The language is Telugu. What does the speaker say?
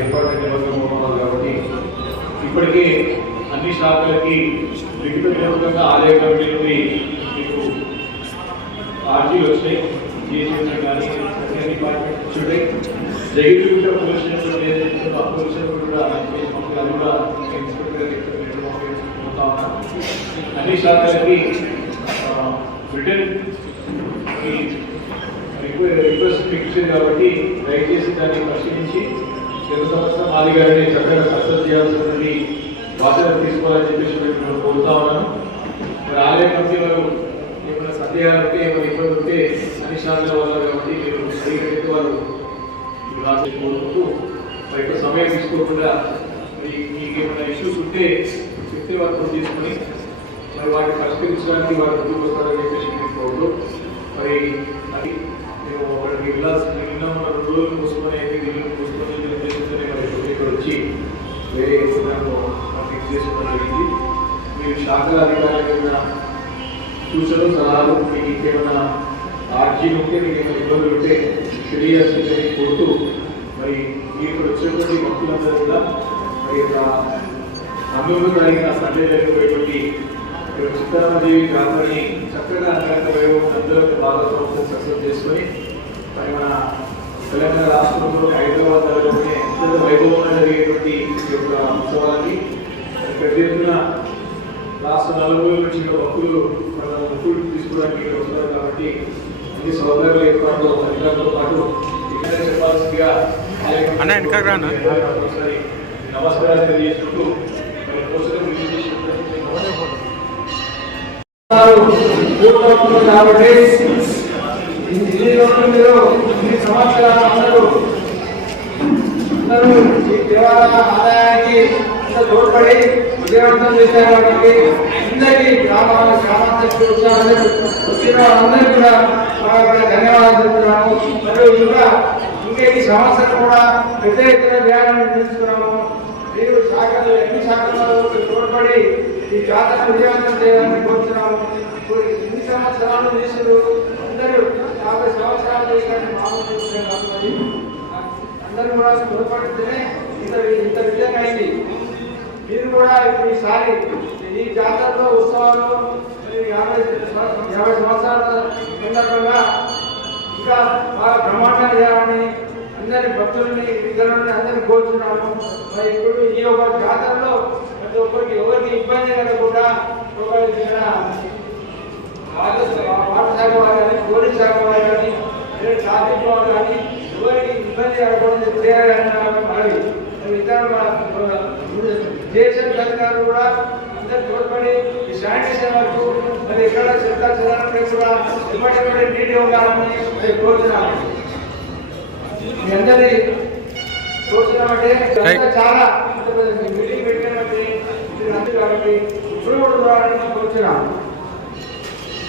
ఏర్పాటు నిర్వహించబోతున్నారు కాబట్టి ఇప్పటికే అన్ని శాఖలకి లిఖితపూర్వకంగా ఆలయ కమిటీ నుండి మీకు ఆర్జీలు వచ్చినాయి. జిఎస్టీ కానీ సెకండరీ డిపార్ట్మెంట్ వచ్చి జగిత్యాల పోలీస్ స్టేషన్ ఏదైతే ఆ పోలీస్ స్టేషన్ కూడా అది కూడా అన్ని శాఖలకి రిటర్న్ రిక్వెస్ట్ ఇచ్చింది కాబట్టి దయచేసి దాన్ని పరిశీలించి తెలుగు సంవత్సరం మాది గారిని చక్కగా సక్సెస్ చేయాల్సినటువంటి బాధ్యత తీసుకోవాలని చెప్పేసి నేను కోరుతా ఉన్నాను. మరి ఆలయ కమిటీ వారు ఏమైనా సందేహాలు ఉంటే ఏమైనా ఇబ్బంది ఉంటే అన్ని శాఖల వల్ల కాబట్టి మీరు వారు కోరుకుంటూ మరి ఎక్కువ సమయం తీసుకోకుండా మీకు ఏమైనా ఇష్యూస్ ఉంటే చెప్తే వారు తీసుకుని మరి వాటిని పరిష్కరించడానికి వారు ముందుకు వస్తారని చెప్పేసి నేను కోరుతూ మరి అది మేము ఒకరికి వెళ్ళాల్సిన నిన్న మన 2 రోజులు మూసుకొని అయితే ఢిల్లీ మూసుకొని ఉద్దేశంతోనే మరి ఇక్కడ వచ్చి వేరే ఫిక్స్ చేసుకోవడం జరిగింది. మీరు శాఖల అధికారులకు ఏమైనా సూచనలు సలహాలు మీకు ఇంకేమైనా ఆర్జీలు ఉంటే మీకు ఏమైనా ఇబ్బందులు ఉంటే తెలియాల్సిందని కోరుతూ మరి మీరు ఇక్కడ వచ్చేటువంటి భక్తులందరూ కూడా మరి యొక్క అందులో జరిగిన సండే జరిగిపోయేటువంటి సీతారామదేవి జాతరని చక్కగా అంగరంగ వైభవం అందరూ బాగా సక్సెస్ చేసుకొని మరి మన తెలంగాణ రాష్ట్రంలో హైదరాబాద్ నగరంలోనే ఎంత వైభవంగా జరిగేటువంటి ఈ యొక్క ఉత్సవాలకి పెద్ద ఎత్తున రాష్ట్ర నలుగురు నుంచి భక్తులు మన భక్తులు తీసుకోవడానికి ఇక్కడ వస్తున్నారు కాబట్టి ఇది సౌకర్యాలు ఏర్పాటు అధికారులతో పాటు ఇక్కడ చెప్పాల్సిందిగా ఒకసారి నమస్కారాలు తెలియజేసుకుంటూ కాబట్టి ఈ సంవత్సరాలు అందరూ ఈ దేవాలయ ఆదాయానికి తోడ్పడి విజయవంతం చేశారు కాబట్టి అందరికీ గ్రామాంతరికి వచ్చిన అందరికీ కూడా ధన్యవాదాలు చెప్తున్నాము. మరియు ఇంకా ఈ సంవత్సరం కూడా పెద్ద ఎత్తున చేయాలని తెలుసుకున్నాము. మీరు శాఖలు ఎన్ని శాఖలలో తోడ్పడి ఈ జాతర విజయవంతం చేయాలని కోరుతున్నాము. ఎన్ని సంవత్సరాలు తీసుకురు అందరూ 50 సంవత్సరాలు చేయాలని మామూలు అందరూ కూడా తోడ్పడితేనే ఇంత విజయం అయింది. మీరు కూడా ఇప్పుడు ఈసారి ఈ జాతరలో ఉత్సవాలు 50 సంవత్సరాల సందర్భంగా ఇంకా బాగా బ్రహ్మాండంగా చేయాలని అందరి భక్తులని విద్యార్థులని అందరినీ కోరుతున్నాము. మరి ఇప్పుడు ఈ యొక్క జాతరలో ప్రతి ఒక్కరికి ఎవరికి ఇబ్బంది కలగకుండా వాటర్ శాఖ వారు కానీ పోలీస్ శాఖ వారు కానీ ట్రాఫిక్ వారు కానీ ఎవరికి ఇబ్బంది కలగకుండా చేయాలని మనవి. ఇతర దేశం అధికారులు కూడా అందరు తోడ్పడి ఈ శానిటైజేషన్ వరకు మరి ఎక్కడ చెత్త చెదాలని కూడా ఎప్పటికప్పుడు నీటి ఉండాలని కోరుతున్నాము. మీ అందరి చూస్తున్నామంటే చాలా మీటింగ్ పెట్టినటువంటి కాబట్టి ఇప్పుడు కూడా కోరుతున్నాము.